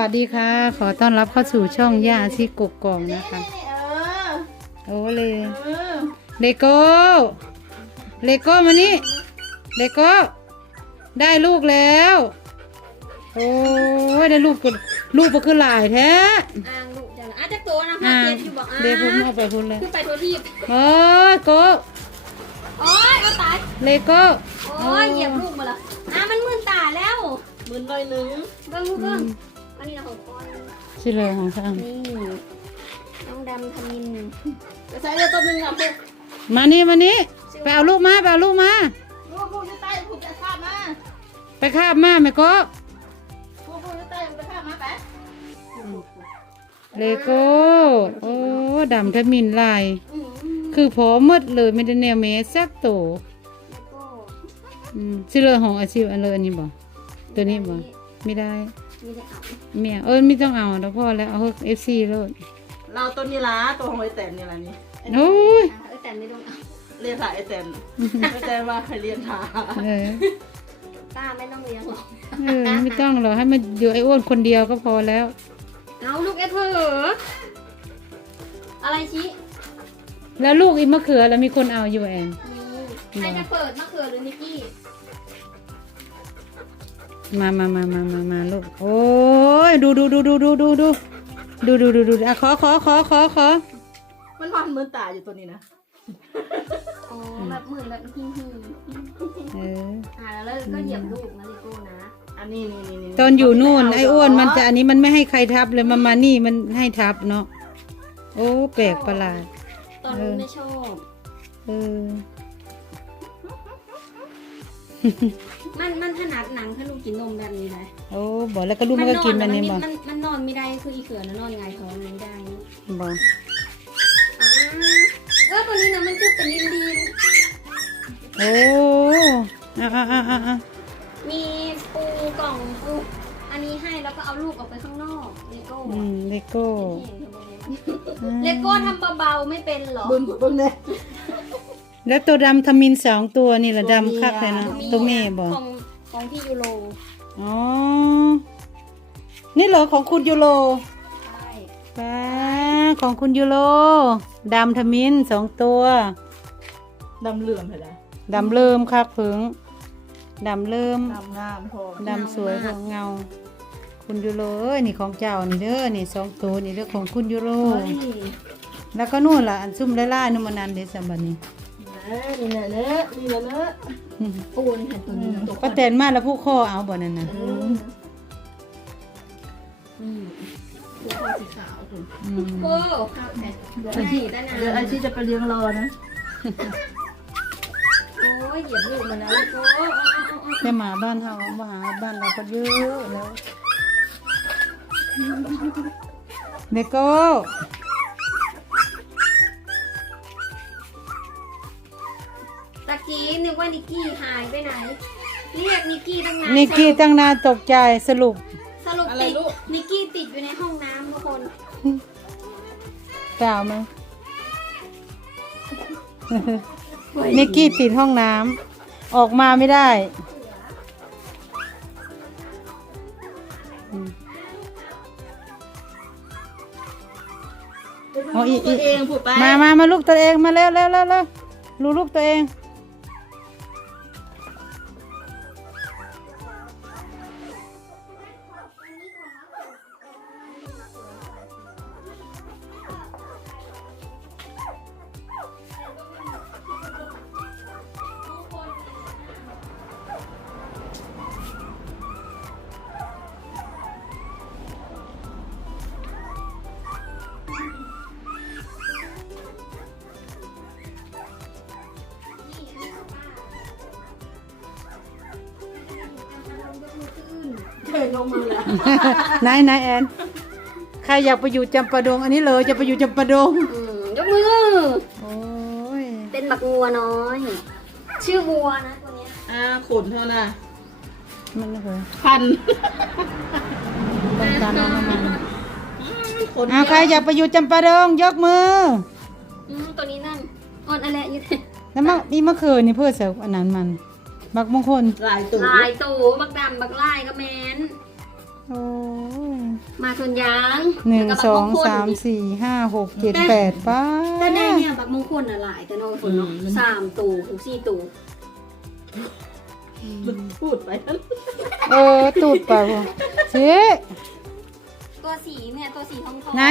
วัสดีค่ะ ขอต้อนรับเข้าสู่ช่องย่าอาชีกกกองนะคะ เออโอ้เลยเออเลโก้ เลโก้มานี่ เลโก้ ได้ลูกแล้ว โอ้ยได้ลูกก็ลูกก็คือหลายแท้ อ่างลูกจังอะจักตัวนะพ่ออ่าเจ็บอยู่บอกอะเดี๋ยวผมเอาไปพุ่นเลย ขึ้นไปตัวทีบโอ้ยโก้โอ้ยเอาตาย เลโก้ โอ้ยเหยียบลูกมาละอะมันมึนตาแล้ว หมื่นหน่อยหนึ่งเบิ้งลูกเบิ้ง อันนี้เราของพ่อชิเลยของข้างนี่น้องดำทำมินจะใช้เรือตัวหนึ่งอะพวกมานี่มานี่ไปเอาลูกมาไปเอาลูกมา พวกพวกอยู่ใต้พวกจะข้ามมาไปคาบมาแม่โก้พวกพวกอยู่ใต้มันจะข้ามมาไปเลโก้โอ้ดำทมินลาย อืมคือพอหมดเลยไม่ได้แนวเมสักโตวแล้วก็อืมชื่อเรือของอาชีพอันเลยอันนี้บ่ตัวนี้บ่ไม่ได้ มีแต่เอาเมียเออไม่ต้องเอาแล้วพอแล้วเอาเอฟซีเลยเราตัวนี้ละตัวของไอแตนนี่ละนี่โอ้ยอะเออแต่ไม่ต้องเอาเรียนถ่ายไอแตนไอแตนว่าใครเรียนถ่ายเออตาไม่ต้องเลี้ยงหรอกเออไม่ต้องหรอกให้มันอยู่ไอ้อ้วนคนเดียวก็พอแล้วเอาลูกเอฟเฟอร์อะไรชี้แล้วลูกอีมะเขือแล้วมีคนเอาอยู่แอนใครจะเปิดมะเขือหรือนิกกี้ มามามามามามาลูก โอ้ยดูดูดูดูดูดูดูดูดูดูดูอะขอขอขอขอขอมันพันเหมือนตาอยู่ตัวนี้นะอ๋อแบบเหมือนแบบหิ้งหิ้งเอออ่าแล้วก็เหยียบลูกนะเลโก้นะ อันนี้นี่นี่ตอนอยู่นู่นไอ้อ้วนมันจะอันนี้มันไม่ให้ใครทับเลยมามานี่มันให้ทับเนาะ โอ้แปลกประหลาด ตอนนู้นไม่ชอบ เออ มันมันถนัดหนังถ้าลูกกินนมแบบนี้เลยโอ้บอกแล้วก็ลูกมันก็กินมัมันนนี่นบออนกมันมันนอนไม่ได้คืออีเขือนะนอนไงายท้องไม่ได้บอกอ่าเออตัวนี้นะมันคือเป็นดินดินโอ้อะอะอะอะอะมีปูกล่องปูอันนี้ให้แล้วก็เอาลูกออกไปข้างนอกเลโก้อืมเลโก้เลโก้ทำเบาๆไม่เป็นเหรอบึ้งบึ้งเนี่ย แล้วตัวดำทมินสองตัวนี่แหละดำคักเลยนะตัวเม่บอกของของที่ยูโรอ๋อ นี่เหรอของคุณยูโรใช่ป้าของคุณยูโรดำทมินสองตัวดำเหลื่อมเห็นไหมดำเริ่มคักผึงดำเริ่มดำงามพอดำสวยของเงา คุณยูโรเอ้ยนี่ของเจ้านี่เด้อนี่สองตัวนี่เด้อของคุณยูโรเฮ้ยแล้วก็นู่นล่ะอันซุ่มไล่ๆนู่นมันนันเดซัมบันนี่ นี่แหละเนอะนี่แหละเนอะปูนเห็นตัวนี้นะตัวป้าแตนมาแล้วผู้ข้อเอาบ่นั่นน่ะอืมตัวคอสีขาวถึงอืมโอ้ข้าวแต่เดี๋ยวฉีดได้นะเดี๋ยวไอที่จะไปเลี้ยงรอนะ โอ้ยเหยียบลูกมันแล้วเลโก้เอาเอาเอาเอาแต่หมาบ้านเฮามาหาบ้านเราก็เยอะแล้วเด็กโก้ กี้นึกว่านิกกี้หายไปไหน เรียกนิกกี้ตั้งนานนิกกี้ตั้งนานตกใจสรุป สรุปติดนิกกี้ติดอยู่ในห้องน้ำทุกคนเปล่าไหม นิกกี้ติดห้องน้ำออกมาไม่ได้อืมอ๋ออีตัอีวเองพูดไปมามามาลูกตัวเองมาเร็วเร็วเร็วเร็วลูลูกตัวเอง เดินลงมือแล้วนายนายแอนใครอยากไปอยู่จำปาดง อันนี้เลยจะไปอยู่จำปาดง อืมยกมือ โอ้ยเป็นบักงัวน้อย ชื่อวัวนะตัวเนี้ยอ่าขนเท่าน่ะมันโอ้โหพันต้องการเอาน้ำมันขนเอาใครอยากไปอยู่จำปาดง ยกมือ อืมตัวนี้นั่นอ่อนอะไรอยี่แล้วมะนี่มะเขือนี่เพื่อเสริมอันนั้นมัน บักมงคลลายตูลายตูบักดำบักลายก็แมนโอ้ยมาชนยางหนึ่งแล้วก็สบัอกงมคลสามสี่ห้าหกเจ็ดแปดป้าแต่ได้เนี่ยบักมงคลน่ะหลายแต่น้องฝนเนาะสามตูถึงสี่ตูมันพูดไปนั่นเออตูดไปบ่สิตัวสีเนี่ยตัวสีทองทองไหน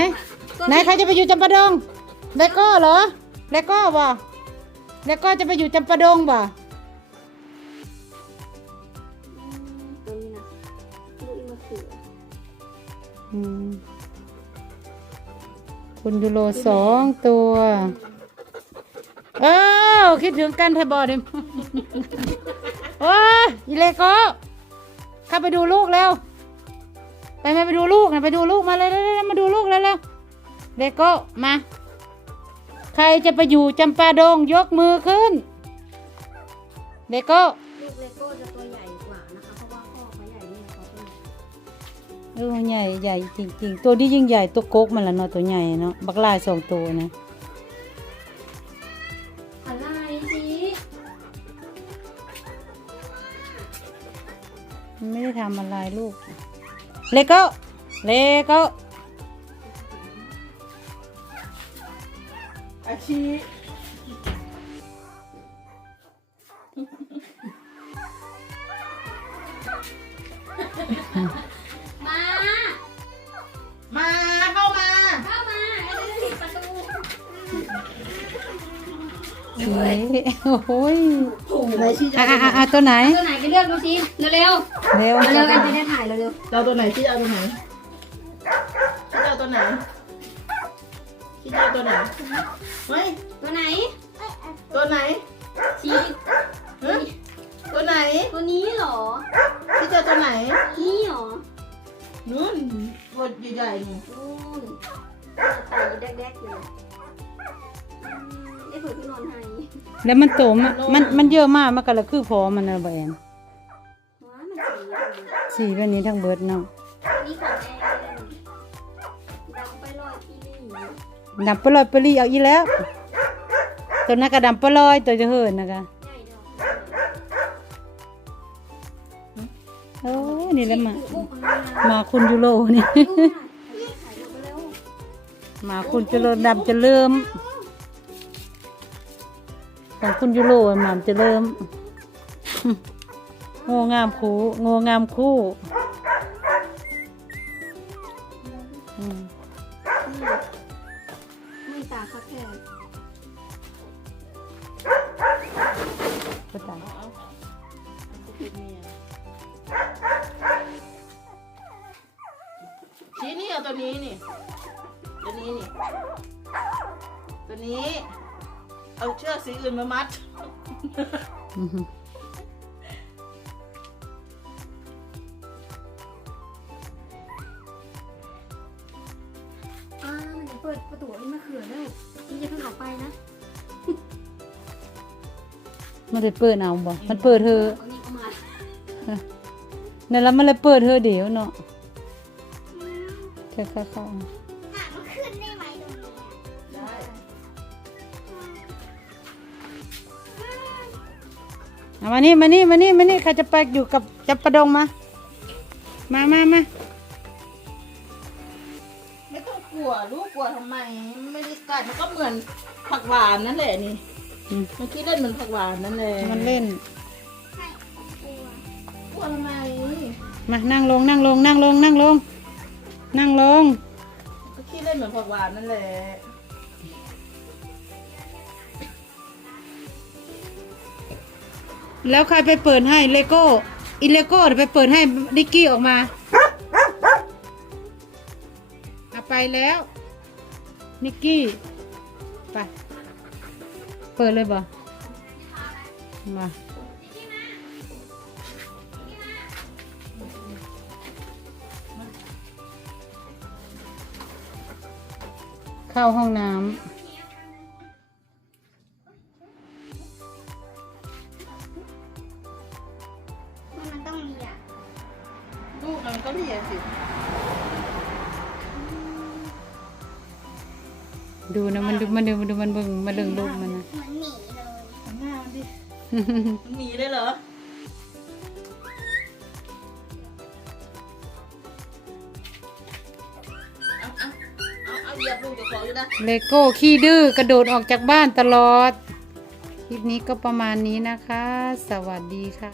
ไหนใครจะไปอยู่จำปาดงเลโก้เหรอเลโก้บ่เลโก้จะไปอยู่จำปาดงบ่ คุณยูโรสองตัว เอ้าคิดถึงกันไทบอดิมโอ้ยอีเลโก้เข้าไปดูลูกแล้ว ไปมาไปดูลูกนะไปดูลูกมาเลยๆมาดูลูกแล้วแล้วเลโก้มา ใครจะไปอยู่จำปาดงยกมือขึ้นเลโก้ลูกเลโก้จะตั เออใหญ่ใหญ่จริงๆ ตัวนี้ยิ่งใหญ่ตัวโก๊กมันละเนาะตัวใหญ่เนาะบักลายสองตัวนะอะไรสิมันไม่ได้ทำอะไรลูก เลโก้เลโก้อาชี สวยโอ้ยไหนชี้จะอะเอาอะอะตัวไหน ตัวไหนไปเลือกดูสิเร็วเร็วๆเร็วๆเร็วๆไม่ได้ถ่ายเร็วจะเอาตัวไหนชี้จะเอาตัวไหนชี้จะเอาตัวไหนชี้จะเอาตัวไหนไม่ๆตัวไหนตัวไหนชี้ฮะตัวไหนตัวนี้เหรอชี้จะเอาตัวไหนนี่เหรอนู่นตัวใหญ่ๆนู่นนู่นไต่แดกๆอยู่อืมได้ เผื่อพี่นอนท์ให้แล้วมันโตมะมันมันเยอะมากมันก็เลยคือพอมันนะแบนว้ามันสีเลยสีแบบนี้ทั้งเบิดเนาะอันนี้ของแอนดำไปลอยที่นี่ดำปลอยปลีเอาอีแล้ว ตัวนั้นก็ดำปลอยตัวจะเหินนะคะใหญ่ดอกโอ้ยนี่แหล้วมาลูกมันเลยนะมาคุณยูโรนี่ลูกน่ะถ่ายรูปไปแล้วมาคุณยูโรดำจะเริ่ม ของคุณยูโรหมามจะเริ่มโง่งามคู่โง่งามคู่อืมไม่ตาคักแค่ก็ตายชี้นี่เอาตัวนี้นี่ ตัวนี้นี่ ตัวนี้ เอาเชือกสีอื่นมามัดอือหืออ่ามันจะเปิดประตูนี่มาเขื่อนแล้วนี่จะเพิ่งออกไปนะมันได้เปิดเอาบ่มันเปิดเธอเอานี่ก็มานั่นแล้วมันเลยเปิดเธอเดี๋ยวเนาะแค่เข้าได้ๆเอา มานี่มานี่มานี่มานี่ใครจะไปอยู่กับจับประดงมา มามามาไม่ต้องกลัวลูกกลัวทำไม ไม่ได้กัดมันก็เหมือนผักหวานนั่นแหละนี่อืมมันคิดเล่นเหมือนผักหวานนั่นแหละมันเล่น กลัวทำไมมานั่งลงนั่งลงนั่งลงนั่งลง นั่งลง ก็คิดเล่นเหมือนผักหวานนั่นแหละ แล้วใครไปเปิดให้เลโก้อีเลโก้ไปเปิดให้ดิกกี้ออกมาเอาไปแล้วนิกกี้ไปเปิดเลยบ่มาเข้าห้องน้ำ มีได้เหรอเลเลโก้ขี้ดื้อกระโดดออกจากบ้านตลอด คลิปนี้ก็ประมาณนี้นะคะ สวัสดีค่ะ